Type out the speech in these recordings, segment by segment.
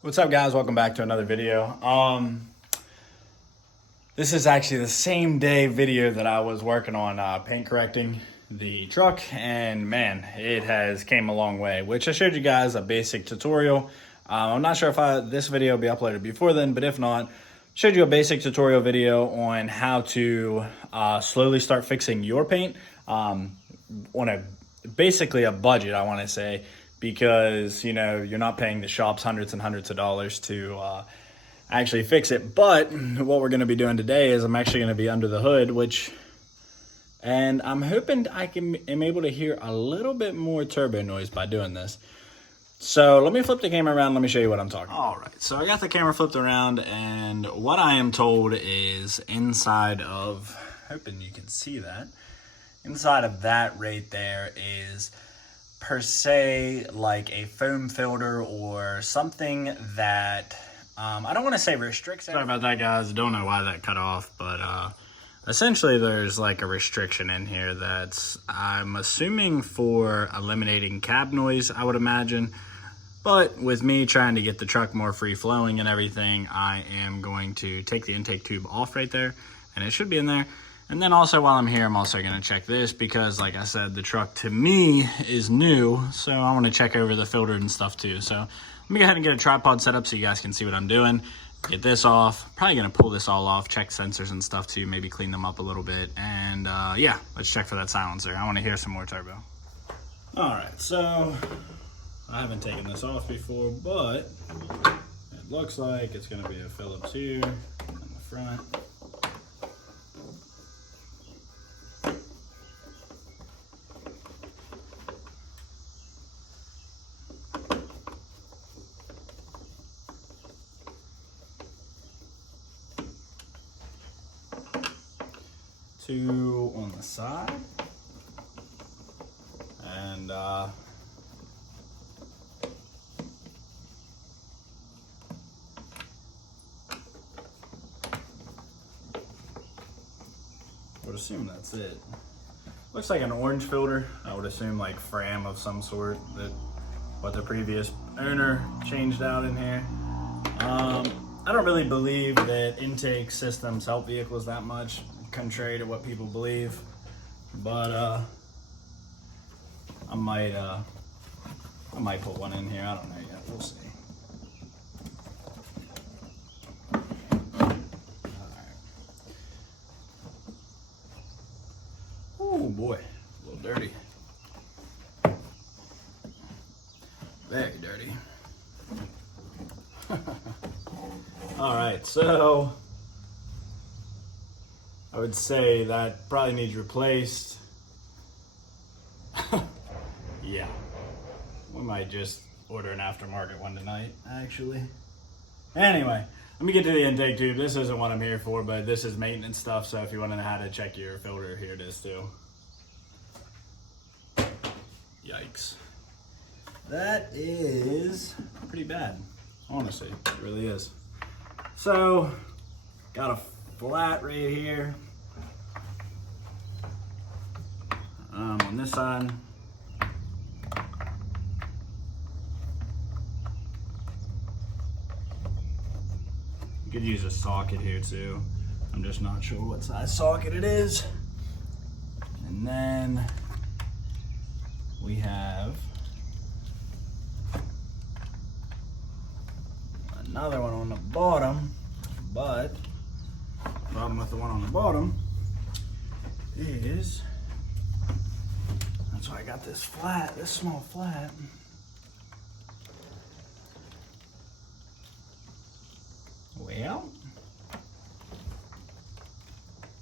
What's up, guys? Welcome back to another video. This is actually the same day video that I was working on paint correcting the truck, and man, it has came a long way, which I showed you guys a basic tutorial. I'm not sure if this video will be uploaded before then, but if not, showed you a basic tutorial video on how to slowly start fixing your paint on basically a budget, I want to say, because you know you're not paying the shops hundreds and hundreds of dollars to actually fix it. But what we're going to be doing today is I'm actually going to be under the hood, and I'm hoping I am able to hear a little bit more turbo noise by doing this. So let me flip the camera around. Let me show you what I'm talking about. All right, so I got the camera flipped around, and what I am told is inside of, hoping you can see that, inside of that right there is per se like a foam filter or something that I don't want to say restricts. Sorry about that, guys. Don't know why that cut off, but essentially there's like a restriction in here that's, I'm assuming, for eliminating cab noise, I would imagine. But with me trying to get the truck more free flowing and everything, I am going to take the intake tube off right there, and it should be in there. And then also while I'm here, I'm also going to check this because, like I said, the truck to me is new, so I want to check over the filter and stuff too. So let me go ahead and get a tripod set up so you guys can see what I'm doing. Get this off. Probably going to pull this all off, check sensors and stuff too, maybe clean them up a little bit. And yeah, let's check for that silencer. I want to hear some more turbo. All right, so I haven't taken this off before, but it looks like it's going to be a Phillips here in the front. Two on the side, and would assume that's it. Looks like an orange filter. I would assume like Fram of some sort, that what the previous owner changed out in here. I don't really believe that intake systems help vehicles that much, contrary to what people believe, but I might put one in here. I don't know yet. We'll see. Oh boy, a little dirty. Very dirty. All right, so I would say that probably needs replaced. Yeah, we might just order an aftermarket one tonight, actually. Anyway, let me get to the intake tube. This isn't what I'm here for, but this is maintenance stuff, so if you want to know how to check your filter, here it is too. Yikes. That is pretty bad, honestly. It really is. So, got a flat right here. On this side. You could use a socket here too. I'm just not sure what size socket it is. And then we have another one on the bottom, but the problem with the one on the bottom is, that's why I got this flat, this small flat. Well,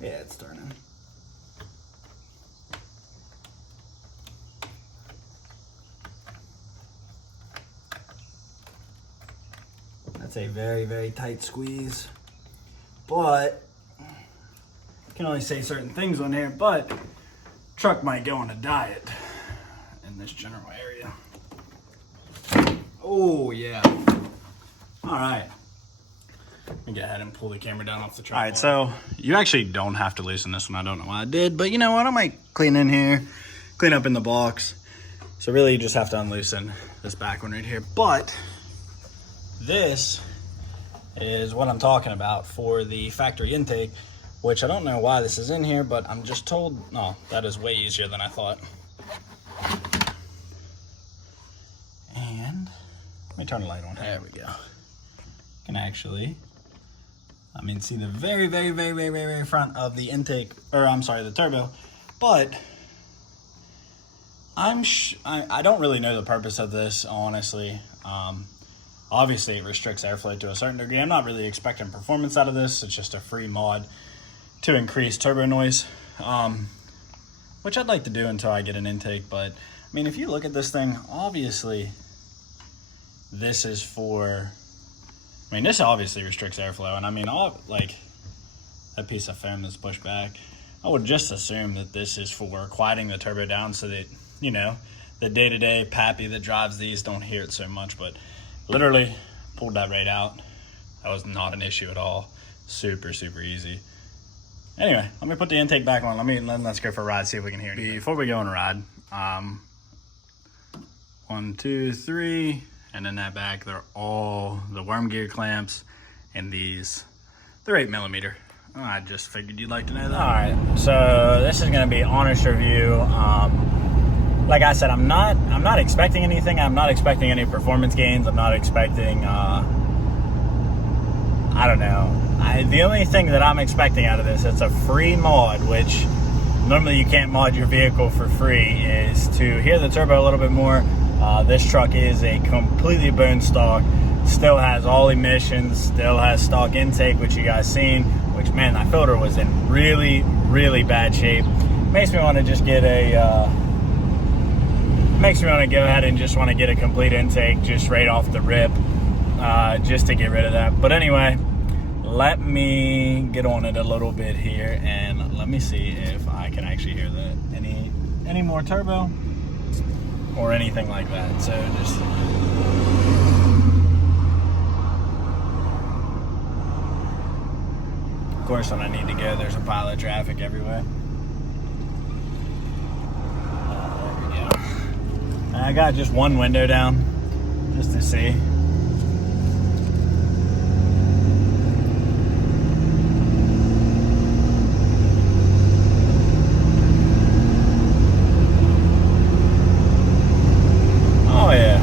yeah, it's turning. That's a very, very tight squeeze, but I can only say certain things on here, but truck might go on a diet in this general area. Oh yeah. All right. Let me go ahead and pull the camera down off the truck. All right, so you actually don't have to loosen this one. I don't know why I did, but you know what? I might clean in here, clean up in the box. So really you just have to unloosen this back one right here. But this is what I'm talking about for the factory intake, which I don't know why this is in here, but I'm just told, no, that is way easier than I thought. And let me turn the light on. There we go. You can actually, I mean, see the very front of the intake, or I'm sorry, the turbo, but I don't really know the purpose of this, honestly. Obviously, it restricts airflow to a certain degree. I'm not really expecting performance out of this. It's just a free mod to increase turbo noise, which I'd like to do until I get an intake. But, I mean, if you look at this thing, obviously, this is for... I mean, this obviously restricts airflow. And, I mean, like, that piece of foam that's pushed back, I would just assume that this is for quieting the turbo down so that, you know, the day-to-day pappy that drives these don't hear it so much. But literally pulled that right out. That was not an issue at all. Super easy. Anyway, let me put the intake back on. Let's go for a ride, see if we can hear anything. Before we go on a ride, 1, 2, 3, and then that back, they're all the worm gear clamps, and these, they're 8mm. I just figured you'd like to know that. All right, so this is gonna be honest review. Like I said, I'm not expecting anything. I'm not expecting any performance gains. I'm not expecting, I don't know. The only thing that I'm expecting out of this, it's a free mod, which normally you can't mod your vehicle for free, is to hear the turbo a little bit more. This truck is a completely bone stock, still has all emissions, still has stock intake, which you guys seen, which, man, that filter was in really bad shape. Makes me want to just get a... makes me want to go ahead and just want to get a complete intake just right off the rip, just to get rid of that. But anyway, let me get on it a little bit here and let me see if I can actually hear that any more turbo or anything like that. So just of course, when I need to go, there's a pile of traffic everywhere. I got just one window down, just to see. Oh yeah.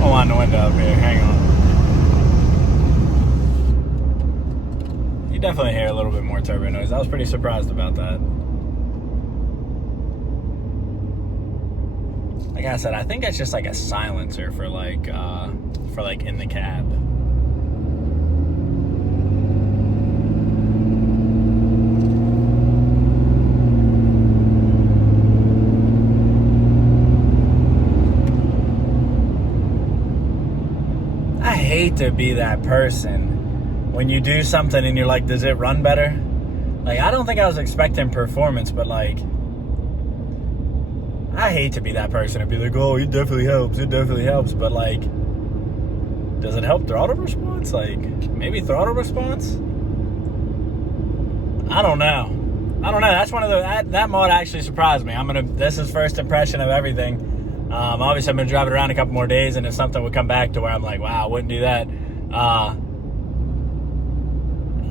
I'll wind the window up here, hang on. You definitely hear a little bit more turbo noise. I was pretty surprised about that. Like I said, I think it's just like a silencer for like in the cab. I hate to be that person when you do something and you're like, does it run better? Like, I don't think I was expecting performance, but like, I hate to be that person and be like, oh, it definitely helps, but like, does it help throttle response? Like, maybe throttle response? I don't know. That's one of the, that mod actually surprised me. This is first impression of everything. Obviously I'm gonna drive it around a couple more days, and if something would come back to where I'm like, wow, I wouldn't do that.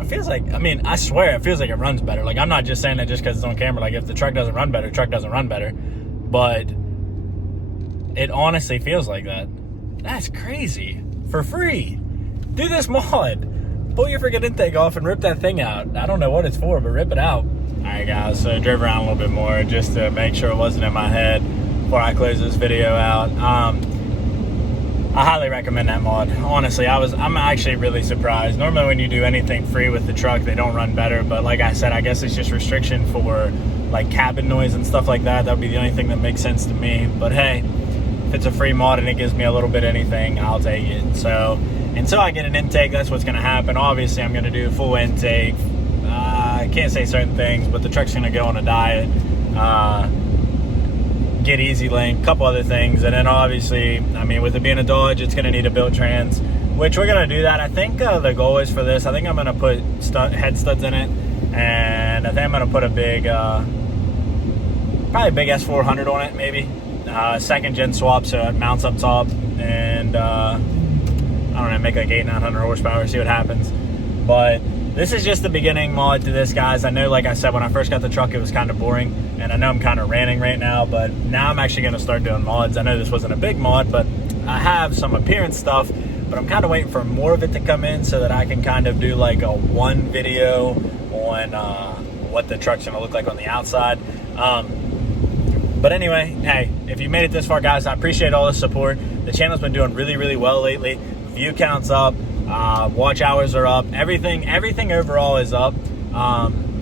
It feels like, I mean, I swear it feels like it runs better. Like, I'm not just saying that just because it's on camera. Like, if the truck doesn't run better, the truck doesn't run better. But it honestly feels like that. That's crazy. For free. Do this mod. Pull your freaking intake off and rip that thing out. I don't know what it's for, but rip it out. Alright guys, so I drove around a little bit more just to make sure it wasn't in my head before I close this video out. I highly recommend that mod. Honestly, I'm actually really surprised. Normally when you do anything free with the truck, they don't run better, but like I said, I guess it's just restriction for like cabin noise and stuff like that. That would be the only thing that makes sense to me. But hey, if it's a free mod and it gives me a little bit of anything, I'll take it. So until I get an intake, that's what's gonna happen. Obviously I'm gonna do full intake. I can't say certain things, but the truck's gonna go on a diet, get easy link, couple other things, and then obviously, I mean, with it being a Dodge, it's gonna need a built trans, which we're gonna do that. I think the goal is for this, I think I'm gonna put head studs in it, and I think I'm gonna put a big probably a big S400 on it, maybe second gen swap, so it mounts up top, and I don't know, make like 800-900 horsepower, see what happens. But this is just the beginning mod to this, guys. I know, like I said, when I first got the truck, it was kind of boring, and I know I'm kind of ranting right now, but now I'm actually going to start doing mods. I know this wasn't a big mod, but I have some appearance stuff, but I'm kind of waiting for more of it to come in so that I can kind of do like a one video on what the truck's going to look like on the outside. But anyway, hey, if you made it this far, guys, I appreciate all the support. The channel's been doing really, really well lately. View count's up. Watch hours are up. Everything overall is up.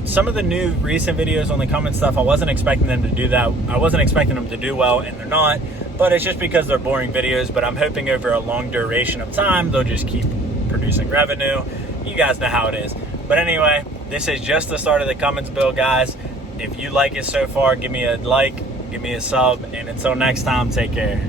Some of the new recent videos on the Cummins stuff, I wasn't expecting them to do that. I wasn't expecting them to do well, and they're not. But it's just because they're boring videos. But I'm hoping over a long duration of time, they'll just keep producing revenue. You guys know how it is. But anyway, this is just the start of the Cummins build, guys. If you like it so far, give me a like, give me a sub, and until next time, take care.